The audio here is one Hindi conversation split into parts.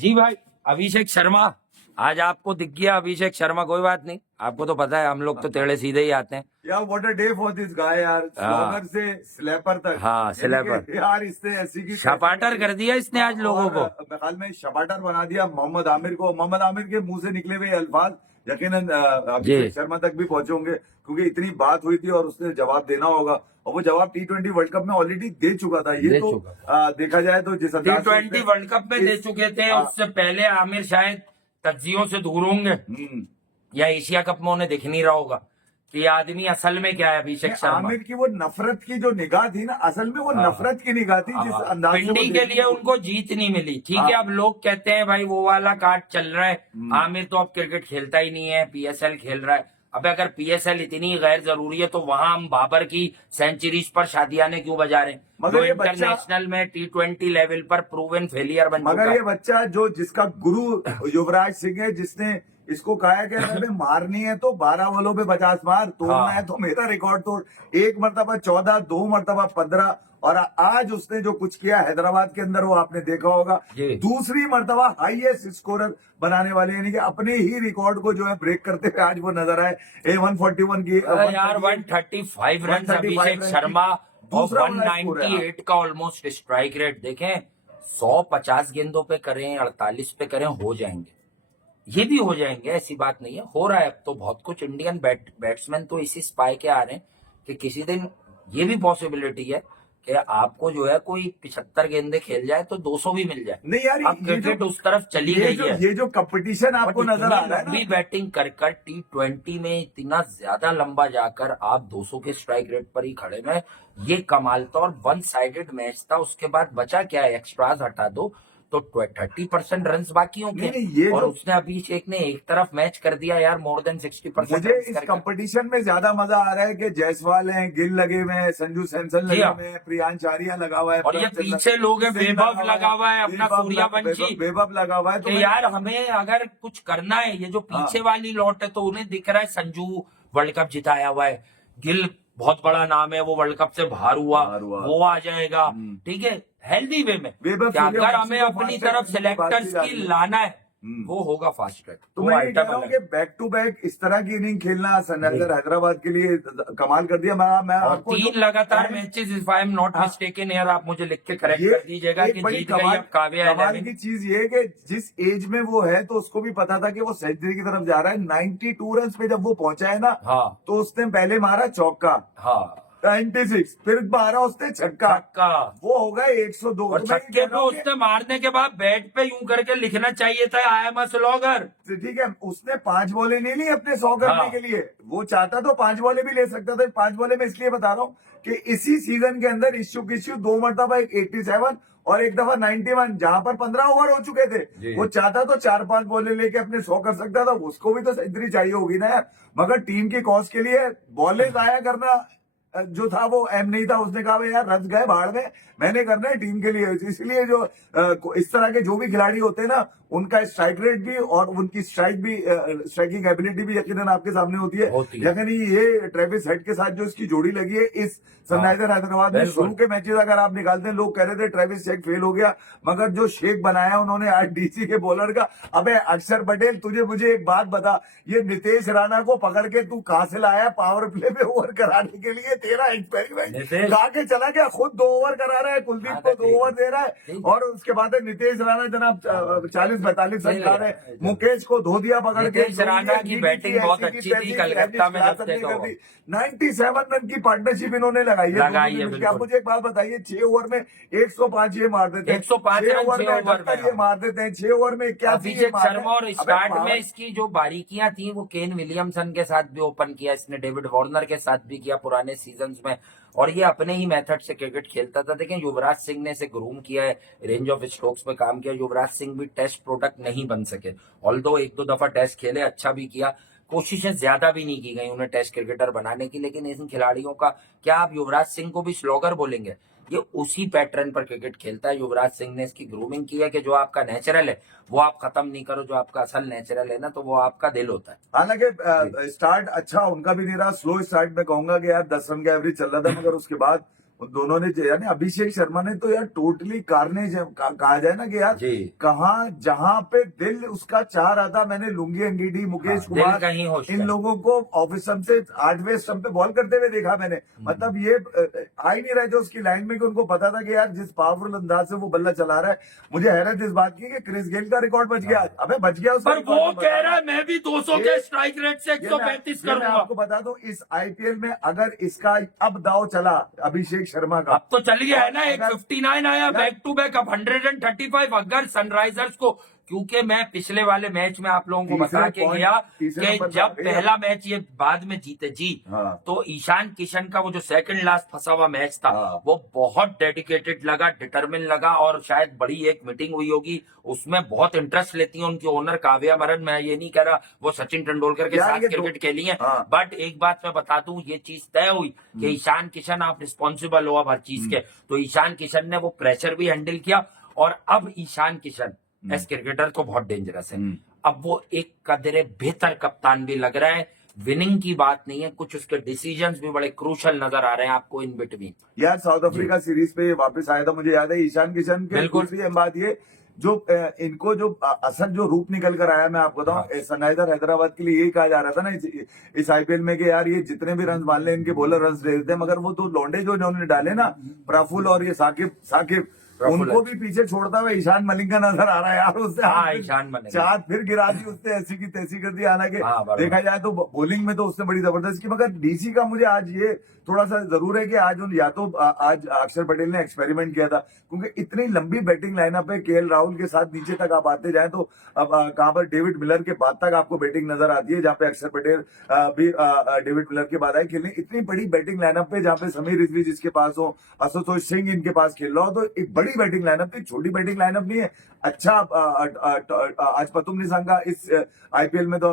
जी भाई, अभिषेक शर्मा आज आपको दिख गया। अभिषेक शर्मा कोई बात नहीं, आपको तो पता है हम लोग तो टेढ़े सीधे ही आते हैं। यार what a day for this guy यार, स्लॉगर से स्लैपर तक। हाँ, यानी स्लैपर। कि यार इसने ऐसी की छपाटर कर दिया इसने आज लोगों को। मेरे ख्याल में शपाटर बना दिया मोहम्मद आमिर को। मोहम्मद आमिर के मुंह से निकले हुए अल्फाज यकीनन अभिषेक शर्मा तक भी पहुंचे होंगे, क्योंकि इतनी बात हुई थी और उसने जवाब देना होगा, और वो जवाब T20 वर्ल्ड कप में ऑलरेडी दे चुका था। ये तो देखा जाए तो जिस अंदाज से T20 वर्ल्ड कप में दे चुके थे। उससे पहले आमिर शायद तज्जियों से दूर होंगे, या एशिया कप में उन्हें दिख नहीं रहा होगा कि आदमी असल में क्या है। अभिषेक शर्मा, आमिर की वो नफरत की जो निगाह थी ना, असल में वो नफरत की निगाह थी जिस अंदाज से पिंडी के लिए उनको जीत नहीं मिली। ठीक है, अब लोग कहते हैं भाई वो वाला कार्ड चल रहा है, आमिर तो अब क्रिकेट खेलता ही नहीं है, PSL खेल रहा है। अब अगर PSL इतनी गैर जरूरी है तो वहां हम बाबर की सेंचुरीज पर शादियाने क्यों बजा रहे हैं, मगर ये इंटरनेशनल में T20 लेवल पर प्रूवन फेलियर बन चुका है। मगर ये बच्चा जो जिसका गुरु युवराज सिंह है, जिसने इसको कहा कि अगर मारनी है तो 12 बॉलों पे 50 मार, तोड़ना है तो मेरा रिकॉर्ड तोड़। एक मरतबा 14, 2 मरतबा 15, और आज उसने जो कुछ किया हैदराबाद के अंदर वो आपने देखा होगा। दूसरी मरतबा हाईएस्ट स्कोरर बनाने वाले, यानी कि अपने ही रिकॉर्ड को जो है ब्रेक करते हुए आज वो नजर आए। 141 की यार 135 रन अभिषेक शर्मा, दूसरा 198 का ऑलमोस्ट स्ट्राइक रेट देखें। 150 गेंदों पे करें, 48 पे करें, हो जाएंगे, ये भी हो जाएंगे, ऐसी बात नहीं है। हो रहा है अब तो बहुत कुछ। इंडियन बैट्समैन तो इसी स्पाई के आ रहे हैं कि किसी दिन ये भी पॉसिबिलिटी है कि आपको जो है कोई 75 गेंदे खेल जाए तो 200 भी मिल जाए। नहीं यार, अब क्रिकेट उस तरफ चली गई है। ये जो कंपटीशन आपको नजर आ रहा है लंबी बैटिंग कर T20 में इतना ज्यादा लंबा जाकर आप 200 के स्ट्राइक रेट पर ही खड़े में, ये कमाल था। और 1 साइडेड मैच था, उसके बाद बचा क्या है, एक्स्ट्राज हटा दो तो 30% रन बाकी होंगे। और उसने अभिषेक ने एक तरफ मैच कर दिया यार, मोर देन 60%। मुझे इस कंपटीशन में ज्यादा मजा आ रहा है कि जायसवाल हैं, गिल लगे हुए हैं, संजू सैमसन लगे हुए हैं, प्रियांश आर्या लगा हुआ है, और ये पीछे लोग हैं, वैभव लगा हुआ है, अपना सूर्यवंशी वैभव लगा हुआ है। तो यार हमें अगर कुछ करना है, ये जो पीछे वाली लौट है तो उन्हें दिख रहा है संजू वर्ल्ड कप जिताया हुआ है, गिल बहुत बड़ा नाम है, वो वर्ल्ड कप से बाहर हुआ, वो आ जाएगा। ठीक है, हेल्दी वे में क्या अगर हमें अपनी तरफ सिलेक्टर्स की लाना है वो होगा फास्ट ट्रैक। तो मैं ये कह रहा हूँ कि बैक टू बैक इस तरह की इनिंग खेलना सनराइजर हैदराबाद के लिए कमाल कर दिया। मैं आपको 3 लगातार matches, if I am not mistaken यार, आप मुझे लिख के करेक्ट कर दीजिएगा कि जीत गई अब काव्या। कमाल की चीज ये कि जिस एज में वो है तो उसको भी पता था कि वो सेंचुरी की तरफ जा रहा है। 92 रन पे जब वो पहुंचा है ना, तो उसने पहले मारा चौका, 96, फिर मारा उसने छक्का, वो हो गए 102। और छक्के पे उसने मारने के बाद बैट पे यूं करके लिखना चाहिए था आई एम अ स्लॉगर। ठीक है, उसने 5 बॉलें नहीं ली अपने 100 करने के लिए। वो चाहता तो 5 बॉलें भी ले सकता था। 5 बॉलें में इसलिए बता रहा हूँ कि इसी सीजन के अंदर इश्यू 2 मरतबा 87 और एक दफा 91, जहां पर 15 ओवर हो चुके थे। वो चाहता तो 4-5 बॉलें लेके अपने 100 कर सकता था। उसको भी तो सेंचुरी चाहिए होगी ना यार। मगर टीम की कॉज के लिए बॉलें जाया करना जो था वो एम नहीं था। उसने कहा यार रन गए बाढ़ में, मैंने करना है टीम के लिए। इसलिए जो इस तरह के जो भी खिलाड़ी होते हैं ना, उनका स्ट्राइक रेट भी और उनकी स्ट्राइकिंग एबिलिटी भी यकीनन आपके सामने होती है। यकीन ये ट्रेविस हेड के साथ जो इसकी जोड़ी लगी है इस सनराइजर हैदराबाद में, शुरू के मैचेस अगर आप निकालते हैं, लोग कह रहे थे ट्रेविस हेड फेल हो गया, मगर जो शेक बनाया उन्होंने आज DC के बॉलर का। अबे अक्षर पटेल, तुझे मुझे एक बात बता, ये नितेश राणा को पकड़ के तू कहां से लाया पावर प्ले में ओवर कराने के लिए? तेरा एक्सपेरिमेंट गा के चला गया, खुद 2 ओवर करा रहा है, कुलदीप को 2 ओवर दे रहा है, और उसके बाद नितेश राणा जनाब 40-42 रन खा रहे, मुकेश को धो दिया पकड़ के। नितेश राणा की बैटिंग बहुत अच्छी थी कलकत्ता में जब से 97 रन की पार्टनरशिप इन्होंने लगाई है। आप मुझे एक बात बताइए, 6 ओवर में 105 ये मार देते हैं, 105 ओवर में ये मार देते हैं, 6 ओवर में 81 शर्मा। और स्टार्ट में इसकी जो बारीकियां थी वो केन विलियमसन के साथ भी ओपन किया इसने, डेविड वार्नर के साथ भी किया पुराने सीजन में, और ये अपने ही मेथड से क्रिकेट खेलता था। देखें युवराज सिंह ने इसे ग्रूम किया है, रेंज ऑफ स्ट्रोक्स में काम किया। युवराज सिंह भी टेस्ट प्रोडक्ट नहीं बन सके, ऑल्दो 1-2 दफा टेस्ट खेले, अच्छा भी किया, कोशिशें ज्यादा भी नहीं की गई उन्हें टेस्ट क्रिकेटर बनाने की। लेकिन इन खिलाड़ियों का क्या आप युवराज सिंह को भी स्लॉगर बोलेंगे? ये उसी पैटर्न पर क्रिकेट खेलता है। युवराज सिंह ने इसकी ग्रूमिंग की है कि जो आपका नेचुरल है वो आप खत्म नहीं करो, जो आपका असल नेचुरल है ना तो वो आपका दिल होता है। हालांकि स्टार्ट अच्छा उनका भी नहीं रहा, स्लो स्टार्ट में कहूंगा कि यार 10 रन का एवरेज चल रहा था, मगर उसके बाद उन दोनों ने यानी अभिषेक शर्मा ने तो यार टोटली कार्नेज कहा जाए ना कि यार जी कहाँ जहां पे दिल उसका चाह रहा था, मैंने लुंगी अंगीठी मुकेश दिल कुमार कहीं होश इन कहीं। लोगों को ऑफिस स्टंप से 8वें स्टंप पे बॉल करते हुए देखा मैंने। मतलब ये आ ही नहीं रहे थे उसकी लाइन में कि उनको पता था कि यार जिस पावरफुल अंदाज से वो बल्ला चला रहा है। मुझे हैरत इस बात की कि क्रिस गेल का रिकॉर्ड बच गया। अबे बच गया उसका पर रिकॉर्ड वो तो बता कह रहा रहा है मैं भी 200 के ये- स्ट्राइक रेट से 135 ये मैं करूंगा। आपको बता दूं, इस आईपीएल में अगर इसका अब दाव चला अभिषेक शर्मा का, अब तो चल गया है ना, एक अगर- 59 आया बैक टू बैक, अब 135 अगर सनराइजर्स को, क्योंकि मैं पिछले वाले मैच में आप लोगों को तीसरे बता के पॉइंट- गया तीसरे कि नंबर पे जब आ गई है। पहला मैच ये बाद में जीते जी, हाँ। तो ईशान किशन का वो जो सेकंड लास्ट फंसा हुआ मैच था, हाँ। वो बहुत डेडिकेटेड लगा, डिटरमिन लगा, और शायद बड़ी एक मीटिंग हुई होगी, उसमें बहुत इंटरेस्ट लेती है उनकी ओनर काव्या मरन। मैं ये नहीं कह रहा वो सचिन तेंदुलकर के यार साथ ये क्रिकेट खेली है, हाँ। बट एक बात मैं बता दूं, ये चीज तय हुई कि ईशान किशन आप रिस्पॉन्सिबल हो अब हर चीज के, तो ईशान किशन ने वो प्रेशर भी हैंडल किया, और अब ईशान किशन एस क्रिकेटर तो बहुत डेंजरस है। अब वो एक कदरे बेहतर कप्तान भी लग रहा है, विनिंग की बात नहीं है, कुछ उसके डिसीजंस भी बड़े क्रूशल नजर आ रहे हैं आपको इन बिटवीन। यार साउथ अफ्रीका सीरीज पे ये वापस आया था, मुझे याद है ईशान किशन के। बिल्कुल। दूसरी अहम बात ये जो इनको जो असल जो रूप निकल कर आया, मैं आपको बताऊं, सनराइजर हैदराबाद के लिए यही कहा जा रहा था ना इस आईपीएल में कि यार ये जितने भी रन मान ले इनके बॉलर रन दे देते हैं, मगर वो तो लौंडे जो इन्होंने डाले ना, प्रफुल्ल और ये साकिब प्रफुल्ल उनको भी पीछे छोड़ता हुआ ईशान मलिंगा नजर आ रहा है यार। उससे हाँ, हाथ फिर- ईशान मलिंगा। चार फिर गिरा दी उसने, ऐसी की तैसी कर दी। हालांकि हाँ, बराबर। देखा जाए तो बॉलिंग में तो उसने बड़ी जबरदस्त की, मगर डीसी का मुझे आज ये थोड़ा सा जरूर है कि आज या तो आज अक्षर पटेल ने एक्सपेरिमेंट किया था, क्योंकि इतनी लंबी बैटिंग लाइनअप है, केएल राहुल के साथ नीचे तक आप आते जाए तो अब कहां पर डेविड मिलर के बाद तक आपको बैटिंग नजर आती है, जहां पे अक्षर पटेल भी डेविड मिलर के बाद आए खेलने। इतनी बड़ी बैटिंग लाइनअप पे जहां पे समीर रिजवी जिसके पास हो, आशुतोष सिंह इनके पास खेल रहा हो, तो एक बड़ी बैटिंग लाइनअप थी, छोटी बैटिंग लाइनअप नहीं है। अच्छा आज पतुम निसंगा इस आईपीएल में तो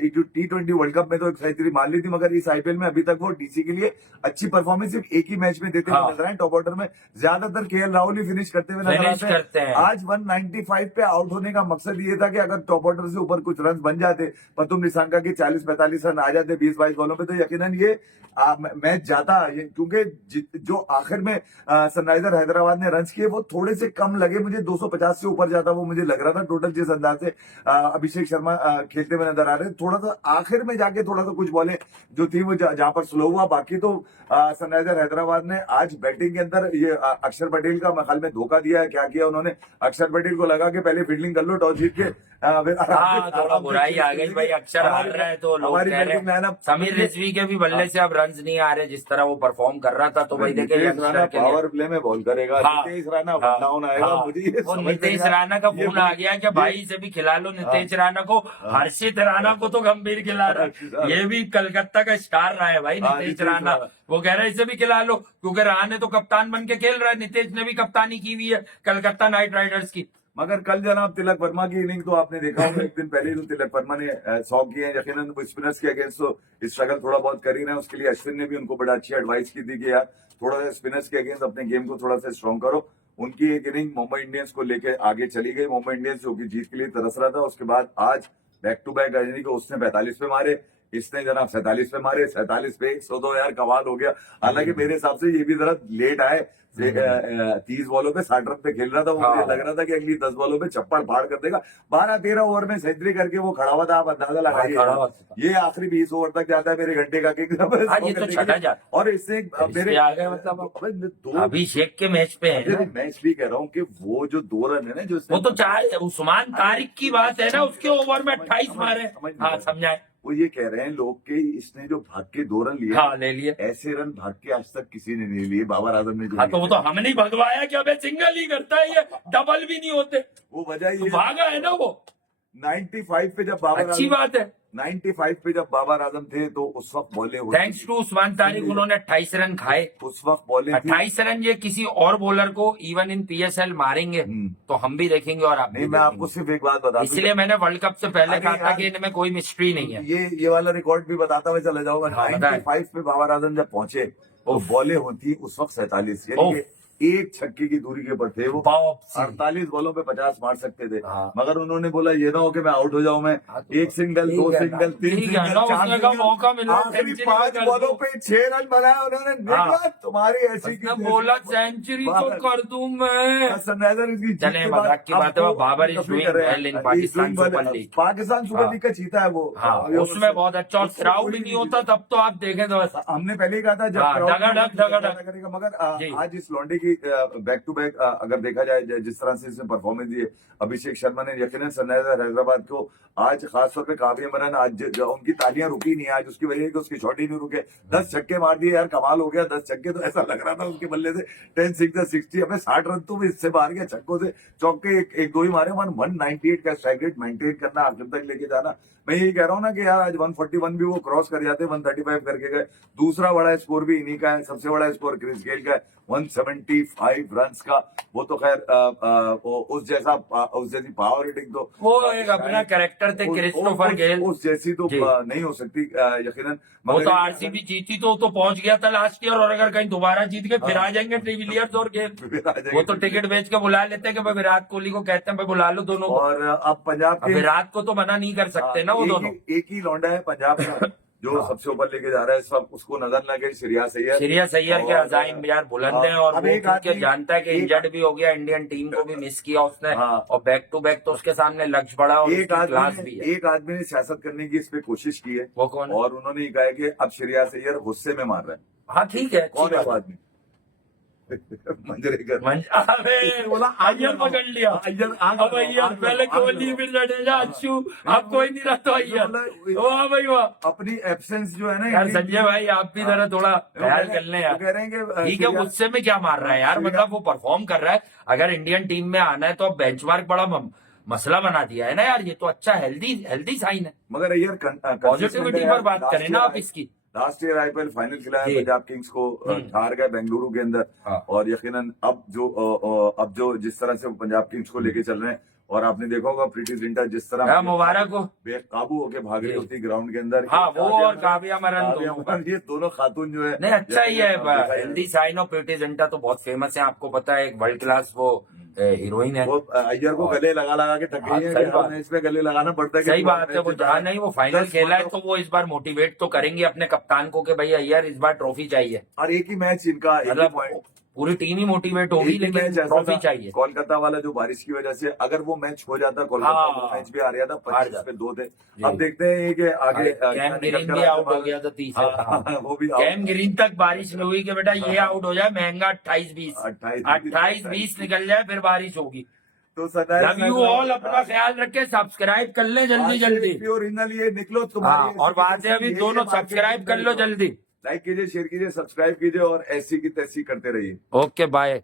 T20 वर्ल्ड कप में तो एक सेंचुरी मान ली थी, मगर इस आईपीएल में अभी तक वो डीसी के लिए अच्छी परफॉर्मेंस सिर्फ एक ही मैच में देते हुए हाँ। नजर आए। टॉप ऑर्डर में ज्यादातर केएल राहुल ही फिनिश करते हुए नजर फिनिश आते करते हैं। आज 195 पे आउट होने का मकसद ये था कि अगर टॉप ऑर्डर से ऊपर कुछ रन बन जाते, पतुम निसंगा के 40-45 रन आ जाते 20-22 बॉलों पे, तो यकीनन ये मैच जाता। क्योंकि जो आखिर में सनराइजर हैदराबाद ने रन किए वो थोड़े से कम लगे मुझे, 250 से ऊपर जाता वो मुझे लग रहा था टोटल, जिस अंदाज से अभिषेक शर्मा खेलते हुए नजर आ रहे। थोड़ा सा आखिर में जाके थोड़ा सा कुछ बॉलें जो थी वो जहां पर स्लो हुआ, बाकी तो सनराइजर हैदराबाद ने आज बैटिंग के अंदर ये अक्षर पटेल का ख्याल में धोखा दिया है। क्या किया उन्होंने, अक्षर पटेल को लगा कि पहले फील्डिंग कर लो, टॉस जीत के थोड़ा बुराई आ गई भाई, अक्षर हार रहा है तो लोग कह रहे हैं समीर रिजवी के भी बल्ले से अब रन्स नहीं आ रहे जिस तरह वो परफॉर्म कर रहा था, तो भाई देखिए नीतीश राणा पावर प्ले में बॉल करेगा, हाँ, नीतीश राणा हाँ, डाउन आएगा। हाँ, मुझे ये वो समझ में नीतीश नहीं आया। राणा का ये फोन आ गया कि भाई से भी खिला लो नीतीश राणा को, हर्षित राणा को तो गंभीर खिला रहा, ये भी कलकत्ता का स्टार रहा है भाई नीतीश राणा, वो कह रहे इसे भी खिला लो, क्योंकि राणा तो कप्तान बन के खेल रहा है, नीतीश ने भी कप्तानी की हुई है कलकत्ता नाइट राइडर्स की। मगर कल जनाब तिलक वर्मा की इनिंग तो आपने देखा होगा, एक दिन पहले ही तो तिलक वर्मा ने 100 किए हैं। यकीनन वो स्पिनर्स के अगेंस्ट तो स्ट्रगल थोड़ा बहुत कर ही रहे हैं, उसके लिए अश्विन ने भी उनको बड़ा अच्छी एडवाइस की थी कि यार थोड़ा सा स्पिनर्स के अगेंस्ट अपने गेम को थोड़ा सा स्ट्रॉन्ग करो। उनकी एक इनिंग मुंबई इंडियंस को लेकर आगे चली गई, मुंबई इंडियंस जो कि जीत के लिए तरस रहा था। उसके बाद आज बैक टू बैक यानी कि उसने 45 पे मारे, इसने जनाब 47 पे मारे, 47 पे 102 यार कमाल हो गया। हालांकि मेरे हिसाब से ये भी जरा लेट आए, 30 बॉलों पे 60 रन पे खेल रहा था वो, मुझे लग रहा था कि अगली 10 बॉलों पे चप्पड़ फाड़ कर देगा। 12-13 ओवर में सेंचुरी करके वो खड़ा हुआ था, आप अंदाजा लगाइए। ये आखिरी 20 ओवर तक जाता है मेरे घंटे का किंग, ये तो छठा जाता, और इससे मेरे आ गए मतलब अभिषेक के मैच पे है, मैं इसलिए कह रहा हूँ कि वो जो 2 रन है ना जो वो तो चाहे उस्मान तारिक की बात है ना, उसके ओवर में 28 मारे, हाँ समझाए, वो ये कह रहे हैं लोग कि इसने जो भाग के 2 रन लिए, हाँ ले लिए, ऐसे रन भाग के आज तक किसी ने नहीं लिए, बाबर आजम ने जो हाँ तो वो तो हमने नहीं भगवाया कि अबे सिंगल ही करता है, ये डबल भी नहीं होते, वो वजह तो ये भागा है ना वो, 95 पे जब बाबर अच्छी बात है। 95 पे जब बाबर आजम थे तो उस वक्त बॉलें होती थैंक्स टू उस्मान तारिक उन्होंने 28 रन खाए, उस वक्त बॉलें थी। 28 रन ये किसी और बॉलर को इवन इन पीएसएल मारेंगे तो हम भी देखेंगे और आप भी नहीं, मैं आपको सिर्फ एक बात बता दूं, इसलिए मैंने वर्ल्ड कप से पहले अरे कहा था यार, कि इनमें कोई मिस्ट्री नहीं है। ये वाला रिकॉर्ड भी बताता हुआ चला जाऊंगा। हाँ, 95 पे बाबर आजम जब पहुंचे तो बॉलें होती उस वक्त 47, यानी कि एक छक्के की दूरी के ऊपर थे वो। बाप से। 48 बॉलों पे 50 मार सकते थे, हाँ। मगर उन्होंने बोला ये ना हो कि मैं आउट हो जाऊं, मैं हाँ, तो एक सिंगल, ठीक दो है ना, सिंगल, तीन ठीक है सिंगल, ना, चार उसने कहा सिंगल, मौका मिला, आखिरी सेंचुरी 5 कर बॉलों दूं। पे 6 रन बनाया उन्होंने। देखा तुम्हारी ऐसी की उसने बोला सेंचुरी तो कर दूं मैं। सनराइजर इसकी जीत चले के मजाक की अब बात है, वो वो बाबर इज काफी डूइंग कर रहे हैं। Well in He's Pakistan doing well। Super league. Pakistan super हाँ। लीग का जीता है वो। हाँ, उसमें बहुत अच्छा, और उससे क्राउड कोई नहीं नहीं होता जीता। तब तो आप देखें तो बस। हमने पहले ही कहा था जब हाँ, crowd डगाडग, नहीं होगा, डगाडग। तो करेगा, मगर जी। आज इस लॉन्डे की बैक टू बैक अगर देखा जाए जिस तरह से इसने परफॉर्मेंस दी है, अभिषेक शर्मा ने यकीनन सनराइजर हैदराबाद को आज खासतौर पे काव्य मरन, आज उनकी तालियां रुकी नहीं आज, उसकी वजह है कि उसके शॉट ही नहीं रुके। 10 छक्के मार दिए यार, कमाल हो गया। 10 छक्के तो ऐसा लग रहा था उसके बल्ले से 10 6 60, हमें 60 रन तो भी इससे बाहर गया छक्कों से। चौके एक दो ही मारे। 198 का स्ट्राइक रेट मेंटेन करना, आखिर तक लेके जाना। मैं यही कह रहा हूँ ना कि यार आज 141 भी वो क्रॉस कर जाते, 135 करके गए। दूसरा बड़ा स्कोर भी इन्हीं का है, सबसे बड़ा स्कोर क्रिस गेल का है 175 रन का। वो तो खैर उस जैसी पावर हिटिंग तो वो एक अपना कैरेक्टर थे क्रिस्टोफर गेल, उस जैसी तो जी। नहीं हो सकती यकीनन। वो मगर तो आरसीबी जीती तो पहुंच गया था लास्ट ईयर, और अगर कहीं दोबारा जीत गए फिर आ जाएंगे डिविलियर्स और गेल। फिर आ जाएंगे। वो तो टिकट बेच के बुला लेते हैं कि भाई विराट कोहली को कहते हैं भाई बुला लो दोनों को। और अब पंजाब अब के विराट को तो मना नहीं कर सकते ना वो दोनों। एक ही लौंडा है पंजाब का जो हाँ। सबसे ऊपर लेके जा रहा है इस वक्त, उसको नजर न गई श्रेयस अय्यर। श्रेयस अय्यर के और, अजाइम यार बुलंद हैं, और अब वो एक खुद के आदमी- जानता है कि एक- इंजर्ड भी हो गया, इंडियन टीम को भी मिस किया उसने, हाँ। और बैक टू बैक तो उसके सामने लक्ष्य बड़ा और एक उसकी क्लास भी है। एक आदमी ने सियासत करने की इस पे कोशिश की है, वो कौन है? और उन्होंने ये कहा है कि अब श्रेयस अय्यर गुस्से में मार रहा है। हाँ ठीक है, कौन अच्छी है वो बात आदमी? मंजरेकर। अरे बोला अय्यर पकड़ लिया। अब अय्यर पहले कोहली फिर जडेजा अच्छू, अब कोई नहीं रहा तो अय्यर। वाह भाई वाह। अपनी एब्सेंस जो है ना यार संजय भाई आप भी जरा थोड़ा ख्याल कर लें यार। कह रहे हैं कि ठीक है, गुस्से में क्या मार रहा है यार, मतलब वो परफॉर्म कर रहा है। अगर इंडियन टीम में आना है तो अब बेंचमार्क बड़ा मसला बना दिया है ना यार, ये तो अच्छा हेल्दी साइन है। मगर अय्यर पॉजिटिविटी पर बात करें ना आप इसकी। लास्ट ईयर आईपीएल फाइनल खिलाया जी। पंजाब किंग्स को, हार गए बेंगलुरु के अंदर। हाँ। और यकीनन अब जो जिस तरह से वो पंजाब किंग्स को लेके चल रहे हैं, और आपने देखा होगा प्रीति जिंटा जिस तरह मुबारक हो बेकाबू होके भाग रही होती ग्राउंड के अंदर। हाँ, वो और काव्या मरन दोनों। ये दोनों खातून जो है नहीं अच्छा ही है, हेल्दी साइन। और प्रीति जिंटा तो बहुत फेमस है, आपको पता है, एक वर्ल्ड क्लास वो हीरोइन है। वो अय्यर को गले लगा के थक गई है सही कि बात। हमें इसमें गले लगाना पड़ता है कि सही पूरा बात है, मैच वो जितना जहाँ नहीं वो फाइनल 10 खेला है मतलब- तो वो इस बार मोटिवेट तो करेंगे अपने कप्तान को कि भाई अय्यर इस बार ट्रॉफी चाहिए। और एक ही मैच इनका, एक ही मतलब पॉइंट, पूरी टीम ही मोटिवेट होगी, एक ही लेकिन मैच ऐसा ट्रॉफी था, चाहिए। कोलकाता वाला जो बारिश की वजह से अगर वो मैच हो जाता, कोलकाता हाँ। वो मैच भी आ रहा था, हार 25 पे 2 थे। जी। अब देखते हैं कि आगे कैम ग्रीन भी आउट हो गया था 30 हाँ, वो भी कैम ग्रीन तक बारिश में हुई कि बेटा ये आउट हो जाए, महंगा 28-20 28-20 निकल जाए फिर बारिश होगी। तो लव यू ऑल, अपना ख्याल रखें, सब्सक्राइब कर ले जल्दी। ओरिजिनल ये निकलो हाँ, तुम्हारी। और बात है अभी दोनों सब्सक्राइब कर लो जल्दी। लाइक कीजिए, शेयर कीजिए, सब्सक्राइब कीजिए, और ऐसी की तैसी करते रहिए। Okay bye.